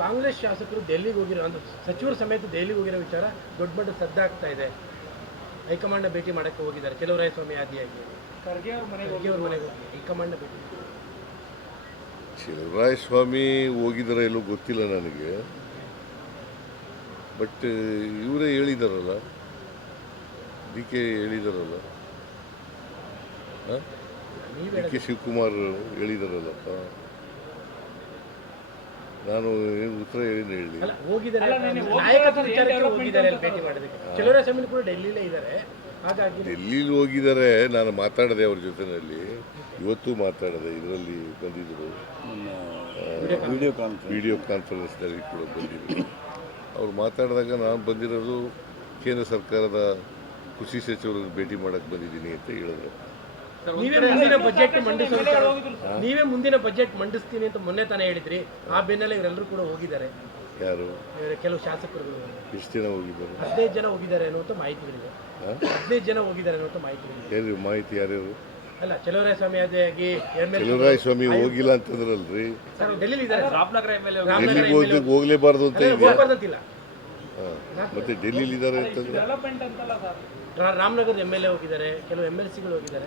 ಕಾಂಗ್ರೆಸ್ ಶಾಸಕರು ದೆಹಲಿಗೆ ಹೋಗಿರೋ ಅಂದ್ರೆ ಸಚಿವರು ಸಮೇತ ದೆಹಲಿಗೆ ಹೋಗಿರೋ ವಿಚಾರ ದೊಡ್ಡ ಮಟ್ಟ ಸದ್ದಾಗ್ತಾ ಇದೆ. ಹೈಕಮಾಂಡ್ನ ಭೇಟಿ ಮಾಡಕ್ಕೆ ಹೋಗಿದ್ದಾರೆ. ಸ್ವಾಮಿ ಆದಿಯಾಗಿ ಖರ್ಗೆ ಅವ್ರ ಮನೆಗೆ ಅವ್ರ ಹೋಗಿ. ಹೈಕಮಾಂಡ್ನ ಭೇಟಿ ಶಿವರಾಯ ಸ್ವಾಮಿ ಹೋಗಿದಾರ ಎಲ್ಲೋ ಗೊತ್ತಿಲ್ಲ ನನಗೆ. ಬಟ್ ಇವರೇ ಹೇಳಿದಾರಲ್ಲ? ಡಿ ಕೆ ಹೇಳಿದಾರಲ್ಲ? ಡಿ ಕೆ ಶಿವಕುಮಾರ್ ಹೇಳಿದಾರಲ್ಲಪ್ಪ. ಅಂತ ಏನು ಉತ್ತರ ಏನು ಕೂಡ ಡೆಲ್ಲಿಲೇ ಇದ್ದಾರೆ. ಹಾಗಾಗಿ ಡೆಲ್ಲಿಲಿ ಹೋಗಿದ್ದಾರೆ ನಾನು ಮಾತಾಡಿದೆ ಅವ್ರ ಜೊತೆನಲ್ಲಿ. ಇವತ್ತು ಮಾತಾಡಿದೆ ಇದರಲ್ಲಿ ಬಂದಿದ್ದರು ವಿಡಿಯೋ ಕಾನ್ಫರೆನ್ಸ್ ವಿಡಿಯೋ ಕಾನ್ಫರೆನ್ಸ್ನಲ್ಲಿ ಕೂಡ ಬಂದಿದ್ದರು ಅವ್ರು ಮಾತಾಡಿದಾಗ ನಾನು ಬಂದಿರೋದು ಕೇಂದ್ರ ಸರ್ಕಾರದ ಕೃಷಿ ಸಚಿವರನ್ನು ಭೇಟಿ ಮಾಡಕ್ಕೆ ಬಂದಿದ್ದೀನಿ ಅಂತ ಹೇಳಿದ್ರು. ನೀವೇ ಮುಂದಿನ ಬಜೆಟ್ ಮಂಡಿಸಿ ನೀವೇ ಮುಂದಿನ ಬಜೆಟ್ ಮಂಡಿಸ್ತೀನಿ ಅಂತ ಮೊನ್ನೆ ತಾನೇ ಹೇಳಿದ್ರಿ. ಆ ಬೆನ್ನಲ್ಲೇ ಇವರೆಲ್ಲರೂ ಕೂಡ ಹೋಗಿದ್ದಾರೆ. ಯಾರು? ಕೆಲವು ಶಾಸಕರು ಎಷ್ಟು ಜನ ಹೋಗಿದ್ದಾರೆ. ಹದಿನೈದು ಜನ ಹೋಗಿದ್ದಾರೆ ಅನ್ನುವಂಥ ಮಾಹಿತಿ ಇದೆ ಹದಿನೈದು ಜನ ಹೋಗಿದ್ದಾರೆ ಅನ್ನುವಂಥ ಮಾಹಿತಿಗಳಿದೆ ಯಾರು ಮಾಹಿತಿ ಯಾರ್ಯಾರು? ಅಲ್ಲ ಚಲೋರಾಯ ಸ್ವಾಮಿ ಎಲ್ ಚಲುವರಾಯ ಸ್ವಾಮಿ ಹೋಗಿಲ್ಲ ಅಂತಂದ್ರಲ್ರಿ. ಡೆಲ್ಲಿಗೆ ಹೋಗಿ ಹೋಗ್ಲೇಬಾರ್ದು ಅಂತ ಇದೆ ಮತ್ತೆ ಡೆಲ್ಲಿಲಿ ಇದ್ದಾರೆ ಅಂತಂದ್ರೆ? ಡೆವಲಪ್ಮೆಂಟ್ ಅಂತಲ್ಲ ಸರ್. ರಾ- ರಾಮನಗರದ ಎಂ ಎಲ್ ಎ ಹೋಗಿದ್ದಾರೆ. ಕೆಲವು ಎಂ ಎಲ್ ಸಿಗಳು ಹೋಗಿದ್ದಾರೆ.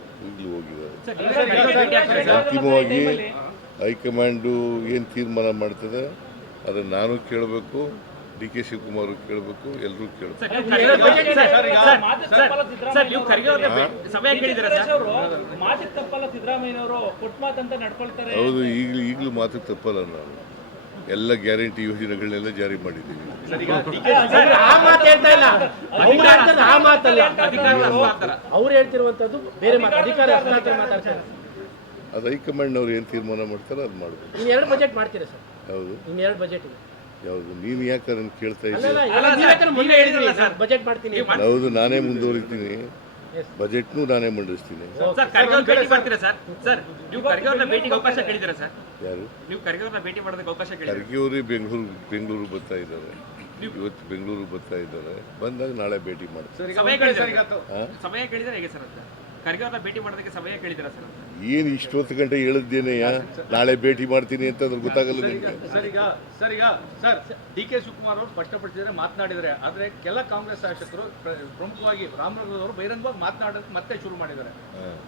ಈಗಲೂ ಹೋಗಿದ್ದಾರೆ ಅಂತಿಮವಾಗಿ ಹೈಕಮಾಂಡು ಏನು ತೀರ್ಮಾನ ಮಾಡ್ತದೆ ಅದನ್ನು ನಾನು ಕೇಳಬೇಕು ಡಿ ಕೆ ಶಿವಕುಮಾರ್ ಕೇಳಬೇಕು ಎಲ್ಲರೂ ಕೇಳಬೇಕು. ಹೌದು ಈಗಲೂ ಈಗಲೂ ಮಾತು ತಪ್ಪಲ್ಲ ನಾನು. ಎಲ್ಲ ಗ್ಯಾರಂಟಿ ಯೋಜನೆಗಳನ್ನೆಲ್ಲ ಜಾರಿ ಮಾಡಿದ್ದೀವಿ. ಆ ಮಾತು ಹೇಳ್ತಾ ಇಲ್ಲ. ಅವ್ರು ಏನ್ ಅದು ಹೈಕಮಾಂಡ್ನವ್ರು ತೀರ್ಮಾನ ಮಾಡ್ತಾರೆ ಅದು ಮಾಡಬೇಕು ಇನ್ನು ಎರಡು ಬಜೆಟ್ ಮಾಡ್ತೀರಾ ಸರ್? ಹೌದು. ಎರಡು ಬಜೆಟ್ ಯಾವುದು? ನೀನು ಯಾಕೆ ಅದನ್ನು ಕೇಳ್ತಾ ಇದ್ದೀನಿ ಇದ್ದೀಯ? ಅಲ್ಲ ಈಗ ನೀವ್ ಮೊನ್ನೆ ಹೇಳಿದ್ರಿ ಸರ್. ಬಜೆಟ್ ಮಾಡ್ತೀನಿ. ಹೌದು ನಾನೇ ಮುಂದುವರಿತೀನಿ. ಬಜೆಟ್ನು ನಾನೇ ಮಂಡಿಸ್ತೀನಿ. ಸರ್ ಖರ್ಗೆ ಭೇಟಿ ಮಾಡ್ತೀರಾ ಸರ್ ಸರ್ ನೀವು ಖರ್ಗೆ ಅವ್ರನ್ನ ಭೇಟಿಗೆ ಅವಕಾಶ ಕೇಳಿದ್ದೀರಾ ಸರ್ ಯಾರು? ನೀವು ಖರ್ಗೆ ಬೆಂಗಳೂರು ಬೆಂಗಳೂರು ಬರ್ತಾ ಇದ್ದಾರೆ. ಇವತ್ತು ಬೆಂಗಳೂರು ಬರ್ತಾ ಇದ್ದಾರೆ. ಬಂದಾಗ ನಾಳೆ ಭೇಟಿ ಮಾಡ್ತಾರೆ ಸಮಯ ಕೇಳಿದ್ರೆ ಹೇಗೆ ಸರ್ ಅಂತ ಖರ್ಗೆ ಅವ್ರನ್ನ ಭೇಟಿ ಮಾಡೋದಕ್ಕೆ ಸಮಯ ಕೇಳಿದ್ದೀರಾ ಸರ್ ಅಂತ ಏನು ಇಷ್ಟೊತ್ತು ಗಂಟೆ ಹೇಳಿದ್ದೇನೆ ನಾಳೆ ಭೇಟಿ ಮಾಡ್ತೀನಿ ಅಂತ ಅಂದ್ರೆ ಗೊತ್ತಾಗಲ್ಲ ನಿಮಗೆ. ಸರ್ ಈಗ ಸರ್ ಈಗ ಸರ್ ಡಿ ಕೆ ಶಿವಕುಮಾರ್ ಅವರು ಸ್ಪಷ್ಟಪಡಿಸಿದರೆ ಮಾತನಾಡಿದ್ರೆ ಆದರೆ ಕೆಲ ಕಾಂಗ್ರೆಸ್ ಶಾಸಕರು ಪ್ರ- ಪ್ರಮುಖವಾಗಿ ರಾಮನಗರದವರು ಬಹಿರಂಗವಾಗಿ ಮಾತನಾಡೋಕೆ ಮತ್ತೆ ಶುರು ಮಾಡಿದ್ದಾರೆ.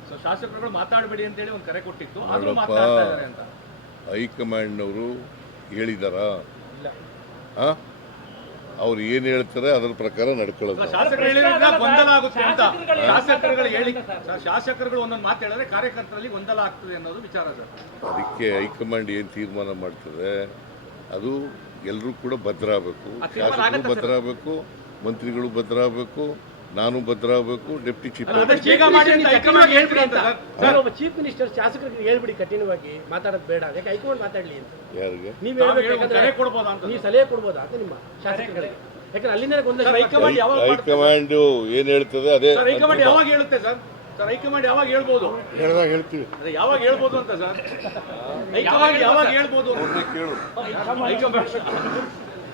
ಸೊ ಶಾಸಕರುಗಳು ಮಾತಾಡಬೇಡಿ ಅಂತೇಳಿ ಒಂದು ಕರೆ ಕೊಟ್ಟಿತ್ತು ಆದರೂ ಮಾತಾಡ್ತಾ ಇದ್ದಾರೆ ಅಂತ. ಹೈಕಮಾಂಡ್ನವರು ಹೇಳಿದಾರಾ? ಹಾಂ ಅವ್ರು ಏನು ಹೇಳ್ತಾರೆ ಅದರ ಪ್ರಕಾರ ನಡ್ಕೊಳ್ಳೋದು ಗೊಂದಲ ಆಗುತ್ತೆ ಅಂತ. ಶಾಸಕರುಗಳು ಹೇಳಿ ಶಾಸಕರುಗಳು ಒಂದೊಂದು ಮಾತು ಹೇಳಿದ್ರೆ ಕಾರ್ಯಕರ್ತರಲ್ಲಿ ಗೊಂದಲ ಆಗ್ತದೆ ಅನ್ನೋದು ವಿಚಾರ ಸರ್. ಅದಕ್ಕೆ ಹೈಕಮಾಂಡ್ ಏನು ತೀರ್ಮಾನ ಮಾಡ್ತದೆ ಅದು ಎಲ್ಲರೂ ಕೂಡ ಭದ್ರ ಆಗಬೇಕು ಶಾಸಕರು ಭದ್ರ ಆಗಬೇಕು ಮಂತ್ರಿಗಳು ಭದ್ರ ಆಗಬೇಕು ನಾನು ಭದ್ರ ಆಗಬೇಕು ಡೆಪ್ಟಿ ಚೀಫ್ ಚೀಫ್ ಮಿನಿಸ್ಟರ್ ಶಾಸಕರಿಗೆ ಹೇಳ್ಬಿಡಿ ಕಠಿಣವಾಗಿ ಮಾತಾಡೋದು ಬೇಡ. ಯಾಕೆ ಹೈಕಮಾಂಡ್ ಮಾತಾಡ್ಲಿ ಅಂತ. ಯಾರಿಗೆ? ನೀವು ನೀವು ಸಲಹೆ ಕೊಡ್ಬೋದಾ ಅಂತ ನಿಮ್ಮ ಶಾಸಕರಿಗೆ. ಯಾಕಂದ್ರೆ ಅಲ್ಲಿಂದ ಹೈಕಮಾಂಡ್ ಯಾವಾಗ? ಹೈಕಮಾಂಡ್ ಏನು ಹೇಳ್ತದೆ ಅದೇ ಸರ್ ಹೈಕಮಾಂಡ್ ಯಾವಾಗ ಹೇಳುತ್ತೆ ಸರ್? ಸರ್ ಹೈಕಮಾಂಡ್ ಯಾವಾಗ ಹೇಳ್ಬೋದು? ಹೇಳಿದಾಗ ಹೇಳ್ತೀವಿ. ಅದೇ ಯಾವಾಗ ಹೇಳ್ಬೋದು ಅಂತ ಸರ್? ಹೈಕಮಾಂಡ್ ಯಾವಾಗ ಹೇಳ್ಬೋದು? ಕೇಳು. High command